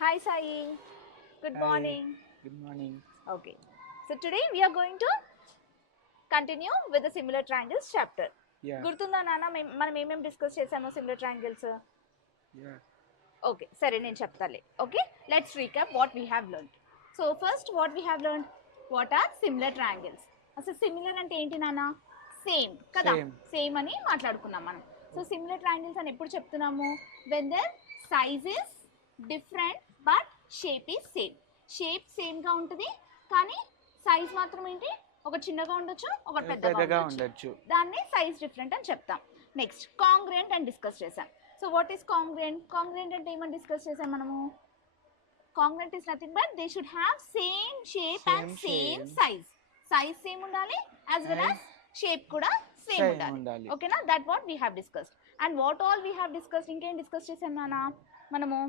Hi Sai, good Hi, morning. good morning. Okay, so today we are going to continue with the similar triangles chapter. Yeah, గుర్తుందా నాన్న మనం ఏమేమి discuss చేసామో similar triangles? yeah, okay సరే నేను చెప్తాలే. Okay let's recap what we have learned. So first what we have learned, what are similar triangles. అసలు similar అంటే ఏంటి నాన్న? సేమ్ కదా, same. సేమ్ అని మాట్లాడుకున్నాం మనం. సో సిమిలర్ ట్రయాంగిల్స్ అని ఎప్పుడు చెప్తున్నాము? When their size is different but shape is same. Shape సేమ్గా ఉంటుంది కానీ సైజ్ మాత్రం ఏంటి, ఒక చిన్నగా ఉండొచ్చు ఒకటి పెద్దగా ఉండొచ్చు. దాన్ని సైజ్ డిఫరెంట్ అని చెప్తాం. నెక్స్ట్ కాంగ్రుయెంట్ అని డిస్కస్ చేసాం. So what is congruent? Congruent అంటే ఏమని డిస్కస్ చేసాం మనము? Congruent is nothing but they should have same shape and same size. Size same ఉండాలి యాజ్ వెల్ యాజ్ షేప్ కూడా సేమ్ ఉండాలి. ఓకేనా? That what we have discussed. And what all we have discussed, ఇంకేం discuss చేసాం నాన్న మనము?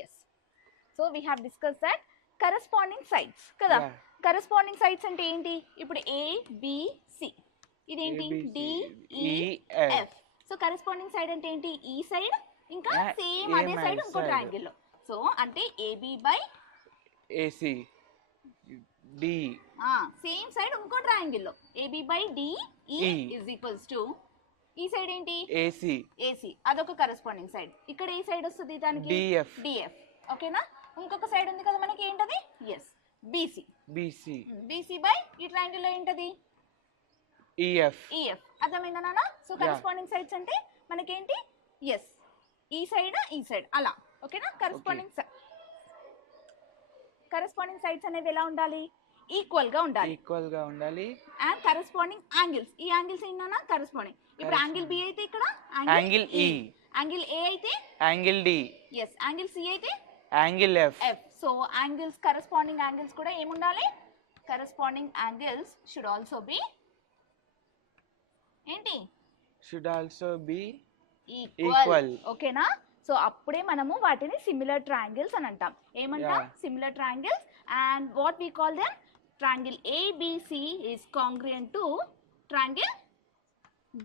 Yes, so we have discuss that corresponding sides కదా. Corresponding sides అంటే ఏంటి? ఇప్పుడు ఏబిసి, ఇదేంటి డిఈఎఫ్. సో కరెస్పాండింగ్ సైడ్ అంటే ఏంటి? ఈ సైడ్ ఇంకా సేమ్ అదే సైడ్ ఇంకో ట్రయాంగిల్ లో. సో అంటే AB by AC, D, same side ఇంకో ట్రయాంగిల్ లో AB by DE is equals to ఈ సైడ్ ఏంటి? AC, ఏసీ, అదొక కరెస్పాండింగ్ సైడ్. ఇక్కడ ఏ సైడ్ వస్తుంది దానికి? DF, DF. ఓకేనా? ఇంకొక సైడ్ ఉంది కదా మనకి, ఏంటది? Yes, BC. BC, BC by ఈ ట్రయాంగిల్ లో ఏంటది? EF. ఈఎఫ్. అర్థమైందా నాన్న? సో కరెస్పాండింగ్ సైడ్స్ అంటే మనకేంటి? ఎస్, ఈ సైడ్ అలా. ఓకేనా? కరెస్పాండింగ్ సైడ్స్ అనేవి ఎలా ఉండాలి? ఈక్వల్ గా ఉండాలి. అండ్ కరెస్పాండింగ్ యాంగిల్స్, ఈ యాంగిల్స్ ఏంటన్నా? కరెస్పాండింగ్. ఇప్పుడు యాంగిల్ బి అయితే ఇక్కడ Angle E, యాంగిల్ ఏ అయితే Angle D, yes, angle C అయితే Angle F. So angles, corresponding angles కూడా ఏముండాలి? Corresponding angles should also be ఏంటి? Should also be equal. ఓకేనా? సో అప్పుడే మనము వాటిని సిమిలర్ ట్రయాంగిల్స్ అని అంటాం. ఏమంటాం? Similar triangles. And what we call them? Triangle ABC is congruent to triangle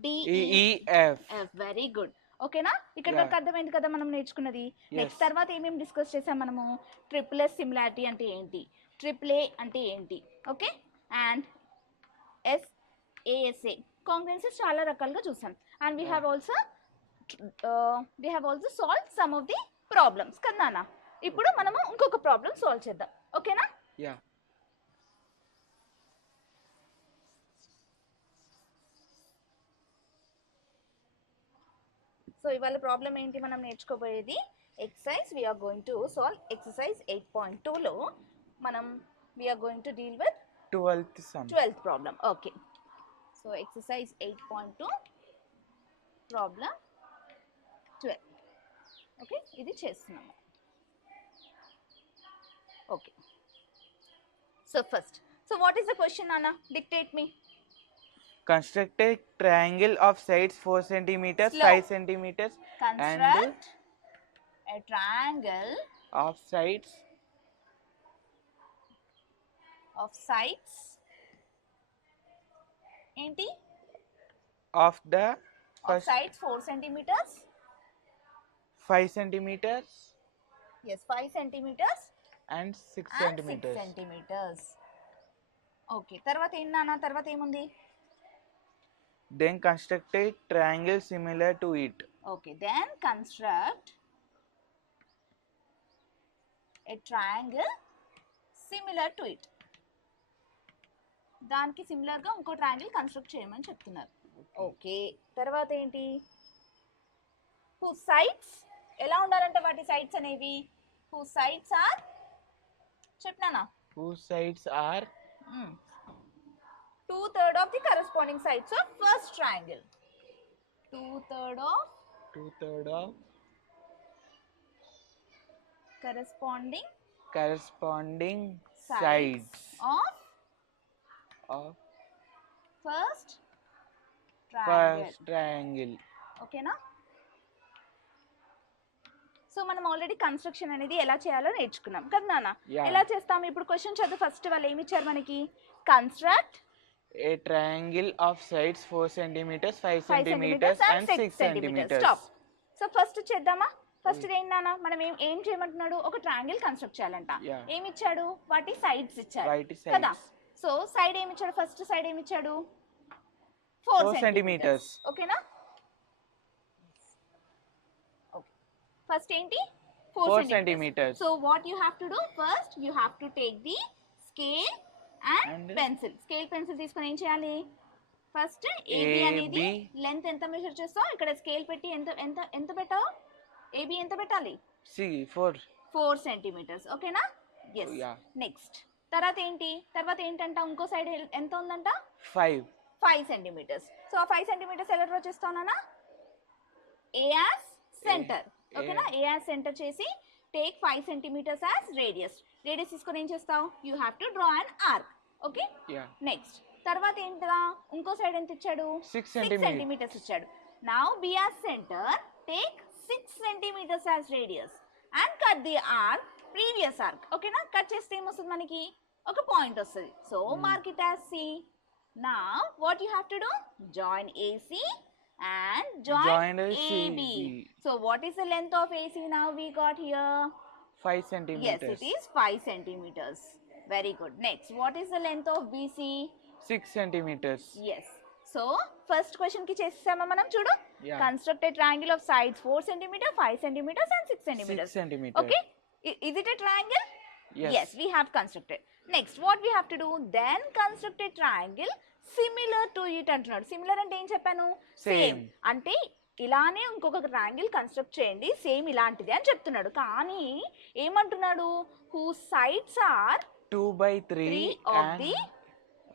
DEF. Very good. ఓకేనా? ఇక్కడ వరకు అర్థమైంది కదా మనం నేర్చుకున్నది. నెక్స్ట్ తర్వాత ఏమేమి డిస్కస్ చేసాం మనము? ట్రిపుల్ ఎస్ సిమిలారిటీ అంటే ఏంటి, ట్రిపుల్ ఏ అంటే ఏంటి, ఓకే, అండ్ ఏఎస్ఏ కాంగ్రుయెన్సెస్ చాలా రకాలుగా చూసాం. And we have also solve some of the problems కదా నాన్న. ఇప్పుడు మనము ఇంకొక ప్రాబ్లమ్ సాల్వ్ చేద్దాం. ఓకేనా? Yeah. సో ఇవాళ ప్రాబ్లం ఏంటి మనం నేర్చుకోబోయేది? Exercise we are going to solve exercise 8.2లో మనం we are going to deal with 12th sum. 12th problem. Okay, so exercise 8.2 problem 12. Okay, ఇది చేస్తున్నాము. Okay, so first, so what is the question నాన్న? Dictate me. Construct a triangle of sides 4 centimeters, Slow. 5 centimeters, Construct a triangle of sides ఏంటి? of the Of first sides 4 centimeters. 5 centimeters Yes, 5 centimeters and 6 and 6 centimeters. centimeters. Okay, తర్వాత ఏం నాన్న? తర్వాత ఏముంది? Then construct a triangle similar to it. Okay, then construct a triangle similar to it. దానికి సిమిలర్గా ఇంకో triangle construct చేయమని చెప్తున్నారు. ఓకే, తర్వాత ఏంటి? హూ సైడ్స్ ఎలా ఉండాలంటే వాటి సైడ్స్ అనేవి? హూ సైడ్స్ ఆర్ చెప్పినానా? Whose sides are 2/3 of the corresponding sides of first triangle. 2/3 of 2/3 of corresponding sides of of first first triangle. ఓకేనా? సో మనం ఆల్రెడీ కన్స్ట్రక్షన్ అనేది ఎలా చేయాలో నేర్చుకున్నాం కదా నాన్న. ఎలా చేస్తాం? ఇప్పుడు క్వశ్చన్ చదువు. ఫస్ట్ వాళ్ళు ఏమి ఇచ్చారు మనకి? Construct A triangle of sides 4 centimeters, 5 centimeters and 6 centimeters. Stop. So first చేద్దామా? ఫస్ట్ ఏంటన్నా మనం ఏం చేయమంటున్నాడు, ఒక ట్రయాంగిల్ కన్స్ట్రక్ట్ చేయాలంట. ఏమి ఇచ్చాడు, వాటి సైడ్స్ ఇచ్చాడు కదా. సో సైడ్ ఏమి ఇచ్చాడు, ఫస్ట్ సైడ్ ఏమి ఇచ్చాడు, 4 సెంటీమీటర్స్. ఓకేనా, ఫస్ట్ ఏంటి 4 centimetres. So what you have to do, first you have to take the scale and pencil. Scale pencil తీసుకొని ఏం చేయాలి, ఫస్ట్ ఏబి అనేది లెంత్ ఎంత మెజర్ చేస్తావు, ఇక్కడ స్కేల్ పెట్టి ఎంత ఎంత ఎంత పెట్టావు, ఏబి ఎంత పెట్టాలి, 4 సెంటీమీటర్స్. ఓకేనా, ఎస్. నెక్స్ట్ తర్వాత ఏంటంట, ఇంకో సైడ్ ఎంత ఉందంట, 5 సెంటీమీటర్స్. సో ఆ 5 సెంటీమీటర్స్ ఎలా డ్రా చేస్తావునా, ఏ యాజ్ సెంటర్. ఓకేనా, ఏ యాజ్ సెంటర్ చేసి take 5 centimetres as radius. Radius తీసుకొని ఏం చేస్తావు, you have to draw an arc. Okay, next తర్వాత ఏంటదా, ఇంకో సైడ్ ఎంత ఇచ్చాడు, 6 సెంటీమీటర్స్ ఇచ్చాడు. Now B as centre, take 6 centimetres as radius and cut the arc, previous arc. ఓకేనా, కట్ చేస్తే ఏమొస్తుంది మనకి, ఒక పాయింట్ వస్తుంది. So mark it as C. Now what you have to do, join AC and join AB. So what is the length of AC now we got here, 5 centimeters. Yes, it is 5 centimeters. Very good. Next, what is the length of BC, 6 centimeters. Yes. So first question ki chesama manam chudu, construct a triangle of sides 4 centimeters, 5 centimeters and 6 centimeters. 6 centimeters. Okay, is it a triangle? Yes, we have constructed. Next, what we have to do, then construct a triangle similar to it అంటున్నాడు. Similar అంటే ఏం చెప్పాను, same. అంటే ఇలానే ఇంకొక triangle construct చేయండి same ఇలాంటిది అని చెప్తున్నాడు. కానీ ఏమంటున్నాడు, whose sides are 2/3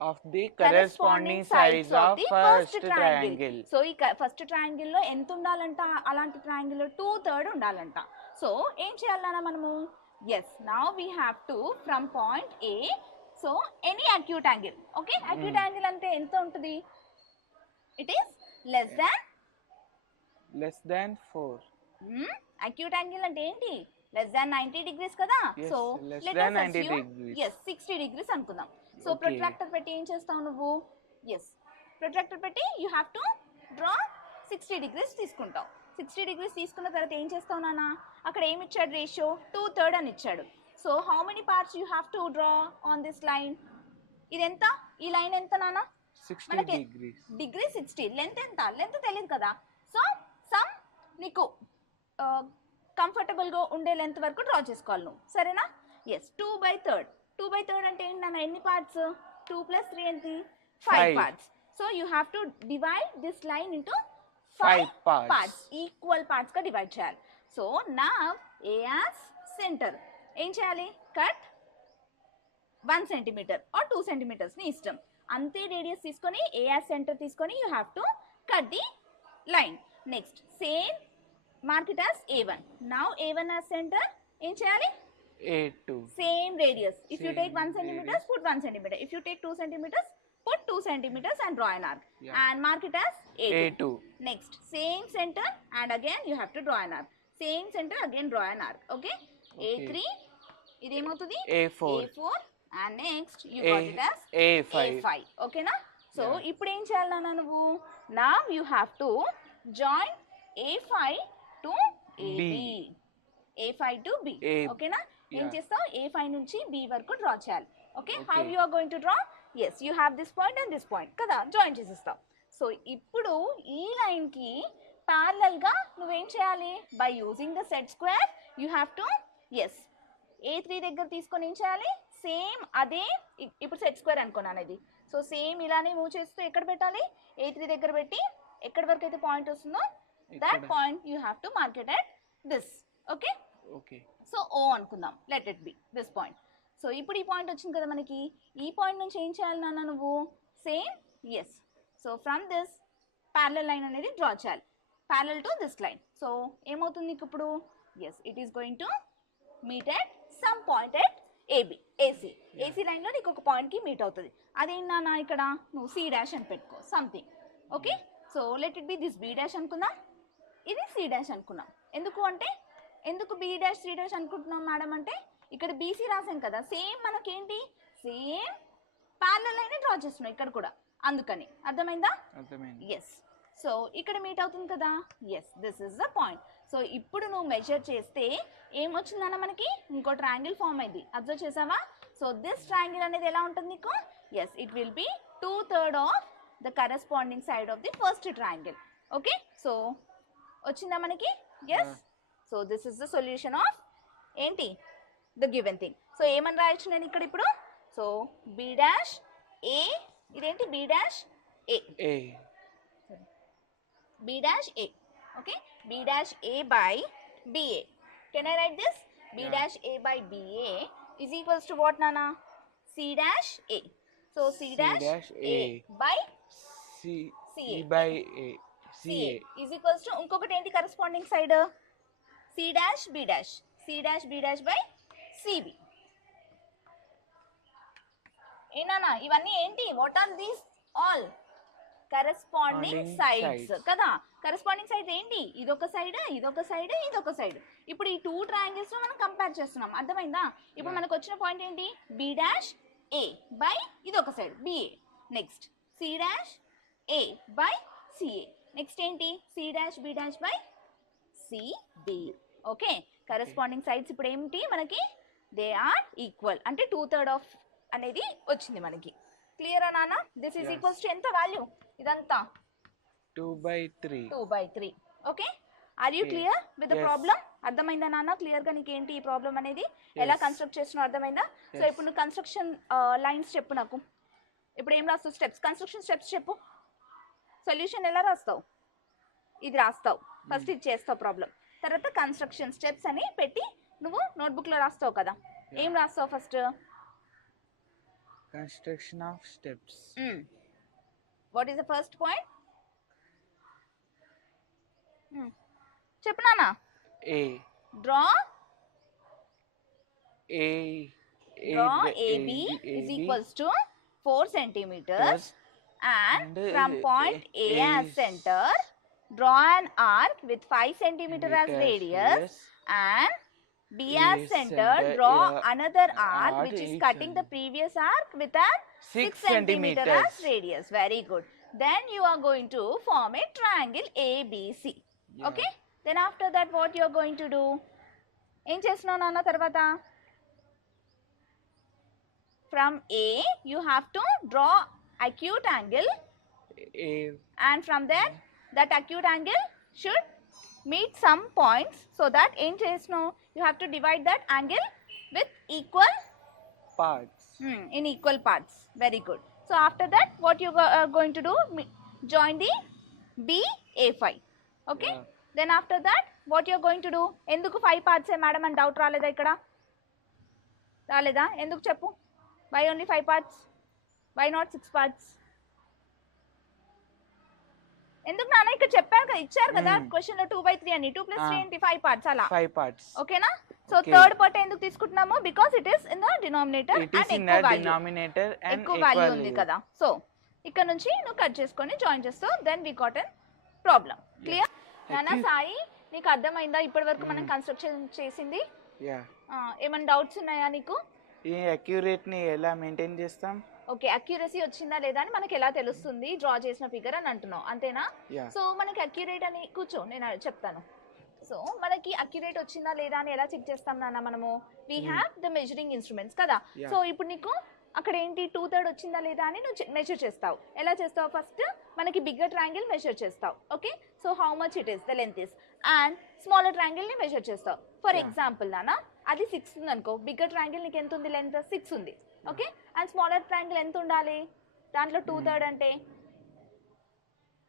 of the corresponding sides of first triangle. So ఈ ఫస్ట్ ట్రయాంగిల్ లో ఎంత ఉండాలంట, అలాంటి ట్రయాంగిల్ లో 2/3 ఉండాలంట. సో ఏం చేయాలన్నా మనము, yes, now we have to from point A, so any acute angle. Okay, acute angle అంటే ఎంత ఉంటుంది, it is less than 4. Acute angle అంటే ఏంటి, లెస్ దాన్ 90 degrees కదా. So let us assume, yes, 60 degrees అనుకుందాం. సో ప్రొట్రాక్టర్ పెట్టి ఏం చేస్తావు నువ్వు, ఎస్, ప్రొట్రాక్టర్ పెట్టి you have to draw 60 degrees తీసుకుంటావు. 60 degrees తీసుకున్న తర్వాత ఏం చేస్తావు నాన్న, అక్కడ ఏమి ఇచ్చాడు, రేషియో 2/3 అని ఇచ్చాడు. So how many parts you have to draw on this line, ఇది ఎంత, ఈ లైన్ ఎంత నాన్న, 60 degrees. డిగ్రీ 60, లెంత్ ఎంత, లెంత్ తెలియదు కదా. సో సమ్ నీకు కంఫర్టబుల్గా ఉండే లెంత్ వరకు డ్రా చేసుకోవాలి నువ్వు, సరేనా. ఎస్, 2/3 అంటే ఏంటి నాన్న, ఎన్ని పార్ట్స్, 2 + 3 ఎంత, 5 parts. So you have to divide this line into 5 parts, equal parts గా డివైడ్ చేయాలి. సో నా ఏ యాజ్ సెంటర్ ఏం చేయాలి, కట్ 1 సెంటీమీటర్ ఆర్ 2 సెంటీమీటర్స్ నీ ఇష్టం. అంతే రేడియస్ తీసుకొని ఏ యాజ్ సెంటర్ తీసుకొని you have to cut the line. Next same mark it as A1. Now A1 as centre ఏం చేయాలి, A2, same radius. If you take 1 centimeters, put 1 centimeter. If you take 2 centimeters, put 2 centimeters and draw an arc. And mark it as A2. Next, same center and again you have to draw an arc. Same center, again draw an arc. Okay? A3, ఇది ఏమవుతుంది, A4 and next you got it as A5. Okay na? So ఇప్పుడు ఏం చేయాలి నాన్న నువ్వు, now you have to join A5 to AB. A5 to B. Okay na? ఏం చేస్తావు, A5 నుంచి B వరకు డ్రా చేయాలి. Okay, how you are going to draw, yes, you have this point and this point కదా, join చేసేస్తావు. So ఇప్పుడు ఈ లైన్కి ప్యారలల్గా నువ్వేం చేయాలి, by using the set square you have to, yes, A3 దగ్గర తీసుకొని ఏం చేయాలి, సేమ్ అదే, ఇప్పుడు సెట్ స్క్వేర్ అనుకున్నాను ఇది. సో సేమ్ ఇలానే మూవ్ చేస్తూ ఎక్కడ పెట్టాలి, A3 దగ్గర పెట్టి ఎక్కడి వరకు అయితే పాయింట్ వస్తుందో that point you have to market at this. Okay, so O అనుకుందాం, let it be this point. So ఇప్పుడు ఈ పాయింట్ వచ్చింది కదా మనకి, ఈ పాయింట్ నుంచి ఏం చేయాలి నాన్న నువ్వు, same, yes, so from this parallel line అనేది డ్రా చేయాలి, parallel to this line. So ఏమవుతుంది నీకు ఇప్పుడు, yes, it is going to meet at some point at AC లైన్లో నీకు ఒక పాయింట్కి మీట్ అవుతుంది. అదేంటి నాన్న, ఇక్కడ నువ్వు C' అని పెట్టుకో something. Okay, so let it be this B' అనుకుందాం, ఇది C' అనుకున్నాం. ఎందుకు B' C' అనుకుంటున్నాం మేడం అంటే, ఇక్కడ BC రాసాం కదా, సేమ్ మనకేంటి, సేమ్ ప్యారలల్ లైన్ డ్రా చేస్తున్నాం ఇక్కడ కూడా, అందుకని. అర్థమైందా, ఎస్. సో ఇక్కడ మీట్ అవుతుంది కదా, yes, this is the point. So ఇప్పుడు నువ్వు మెజర్ చేస్తే ఏమొచ్చిందన్న మనకి ఇంకో ట్రయాంగిల్ ఫామ్ అయింది. అబ్జర్వ్ చేసావా? సో దిస్ ట్రయాంగిల్ అనేది ఎలా ఉంటుంది నీకు? Yes, it will be 2/3 of the corresponding side of the first triangle. Okay, so వచ్చిందా మనకి? Yes. So this is the solution of ఏంటి? The given thing. సో ఏమని రాయొచ్చు నేను ఇక్కడ ఇప్పుడు? సో బి డాష్ ఏ, ఇదేంటి? B dash A, B dash A. Okay, B dash A by BA. Can I write this? B dash A by BA is equals to what, Nana? C dash A. So C dash A by CA by A. CA is equals to ఇంకొకటి ఏంటి corresponding side? C dash B dash. C dash B dash by CB. ఏ నానా ఇవన్నీ ఏంటి? What are these? All corresponding sides కదా. Corresponding sides ఏంటి? ఇదొక side, ఇదొక side, ఇదొక సైడ్. ఇప్పుడు ఈ 2 ట్రయాంగిల్స్ లో మనం కంపేర్ చేస్తున్నాం. అర్థమైందా? ఇప్పుడు మనకు వచ్చిన పాయింట్ ఏంటి? బి డాష్ ఏ బై ఇదొక side BA. Next C dash A by CA. Next ఏంటి? C dash B dash by CB. Okay, corresponding sides ఇప్పుడు ఏంటి మనకి? They are equal. అంటే 2/3 ఆఫ్ అనేది వచ్చింది మనకి. క్లియరా నాన్న? దిస్ ఈజ్ ఈక్వల్స్ టు ఎంత వాల్యూ? ఇదంతా 2/3. 2/3. Okay, are you clear with the problem? అర్థమైందా నాన్న? క్లియర్ గా నీకు ఏంటి ఈ ప్రాబ్లమ్ అనేది ఎలా కన్స్ట్రక్ట్ చేస్తున్నావు అర్థమైందా? సో ఇప్పుడు నువ్వు కన్స్ట్రక్షన్ లైన్స్ చెప్పు నాకు. ఇప్పుడు ఏం రాస్తావు? స్టెప్స్, కన్స్ట్రక్షన్ స్టెప్స్ చెప్పు. సొల్యూషన్ ఎలా రాస్తావు? ఇది రాస్తావు ఫస్ట్, ఇది చేస్తావు ప్రాబ్లం. తర్వాత కన్స్ట్రక్షన్ స్టెప్స్ అని పెట్టి నువ్వు నోట్బుక్ లో రాస్తావు కదా. ఏం రాస్తావు first? Construction of steps. What is the first point? చెప్పు నాన్న. A. Draw A. Draw AB is equals to 4 centimeters and from point A as center, draw an arc with 5 centimeter as radius and B as center, draw another arc which is cutting the previous arc with a 6 centimeter as radius. Very good. Then you are going to form a triangle ABC. Okay? Then after that what you are going to do? Em chestunnavu nanna tarvata? From A you have to draw acute angle A. and from there that acute angle should meet some points, so that em chesno you have to divide that angle with equal Parts. in equal parts. Very good. So after that what you are going to do? Join the BA5. Okay? Then after that what you are going to do? Enduku 5 parts e madam and doubt raleda ikkada? Raleda? Enduku cheppu? Why only 5 parts? Why not 6 parts? ఎందుకు నాన్న ఇక్కడ చెప్పారు కదా, ఇచ్చారు కదా question లో 2/3 అని. 2 + 3 ఏంటి? 5 parts అలా. 5 parts. ఓకేనా? సో థర్డ్ పార్ట్ ఎందుకు తీసుకుంటున్నాము? Because it is in the denominator It is and in ఎక్కువ the వాల్యూ, denominator and ఎక్కువ equal వాల్యూ ఉంది value. కదా. సో ఇక్కడ నుంచి నువ్వు కట్ చేసుకొని జాయిన్ చేస్తావు. Then we got an problem. Clear నాన్న? సాయి నీకు అర్థమైందా ఇప్పటి వరకు మనం కన్స్ట్రక్షన్ చేసింది? Yeah. ఏమైనా డౌట్స్ ఉన్నాయా నీకు? ఈ అక్యురేట్ ని ఎలా మెయింటైన్ చేస్తాం? ఓకే, అక్యురసీ వచ్చిందా లేదా అని మనకి ఎలా తెలుస్తుంది? డ్రా చేసిన ఫిగర్ అని అంటున్నావు, అంతేనా? సో మనకి అక్యురేట్ అని కూర్చో, నేను చెప్తాను. సో మనకి అక్యురేట్ వచ్చిందా లేదా అని ఎలా చెక్ చేస్తాం నాన్న మనము? We have the measuring instruments కదా. సో ఇప్పుడు నీకు అక్కడ ఏంటి 2/3 వచ్చిందా లేదా అని నువ్వు మెజర్ చేస్తావు. ఎలా చేస్తావు? ఫస్ట్ మనకి బిగ్గర్ ట్రయాంగిల్ మెజర్ చేస్తావు. Okay, so how much it is, the length is, and smaller triangle ని మెజర్ చేస్తావు. ఫర్ ఎగ్జాంపుల్ నాన్న అది 6 ఉంది అనుకో, బిగ్గర్ ట్రయాంగిల్ నీకు ఎంత ఉంది? లెంత్ 6 ఉంది. ఓకే, అండ్ స్మాలర్ ట్రయాంగిల్ ఎంత ఉండాలి దాంట్లో? 2/3 అంటే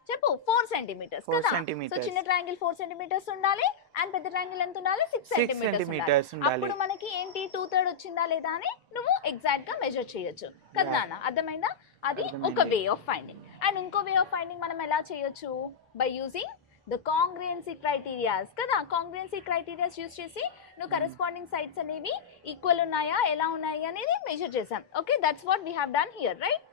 చెప్పు, 4 సెంటీమీటర్స్ కదా. సో చిన్న ట్రయాంగిల్ 4 సెంటీమీటర్స్ ఉండాలి అండ్ పెద్ద ట్రయాంగిల్ ఎంత ఉండాలి? 6 సెంటీమీటర్స్ ఉండాలి. అప్పుడు మనకి ఏంటి 2/3 వచ్చిందా లేదా అని నువ్వు ఎగ్జాక్ట్ గా మెజర్ చేయొచ్చు కదా నాన్న. అర్థమైందా? అది ఒక వే ఆఫ్ ఫైండింగ్. అండ్ ఇంకో వే ఆఫ్ ఫైండింగ్ మనం ఎలా చేయొచ్చు? బై యూజింగ్ ద కాంగ్రుయెన్సీ క్రైటీరియాస్ కదా. కాంగ్రుయెన్సీ క్రైటీరియాస్ యూజ్ చేసి నువ్వు కరెస్పాండింగ్ సైడ్స్ అనేవి ఈక్వల్ ఉన్నాయా ఎలా ఉన్నాయి అనేది మెజర్ చేసాం. Okay, that's what we have done here, right?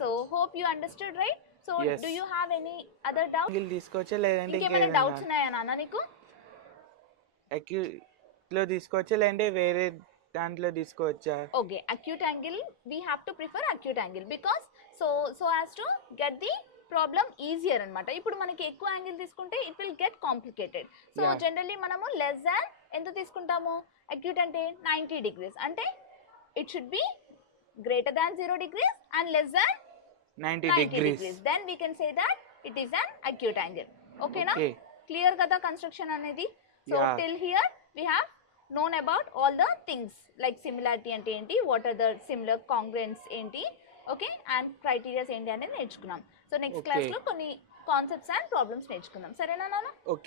So hope you understood, right? So do you have any other doubt? తీసుకోవచ్చా లేదంటే ఇంకేమైనా డౌట్స్ ఉన్నాయా నాన్న నీకు? అక్యూట్ లో తీసుకోవచ్చా లేదంటే వేరే దాంట్లో తీసుకోవచ్చా? Okay, acute angle we have to prefer acute angle because so as to get the problem easier అనమాట. ఇప్పుడు మనకి ఎక్కువ యాంగిల్ తీసుకుంటే it will get complicated. So Yeah. Generally మనము లెస్ దాన్ ఎంత తీసుకుంటాము, అక్యూట్ అంటే 90 degrees, అంటే it should be greater than 0 degrees and less than 90 90 degrees. degrees. Then we can say that it is an acute angle. Okay na? Okay. Clear kada construction anedi. So Yeah. till here we have known about all the things like similarity ante enti, what are the similar congruence enti, okay, and criteria enti anedi నేర్చుకున్నాం. So next class Okay. లో కొన్ని concepts and problems నేర్చుకుందాం. సరేనా నాన్న? Okay.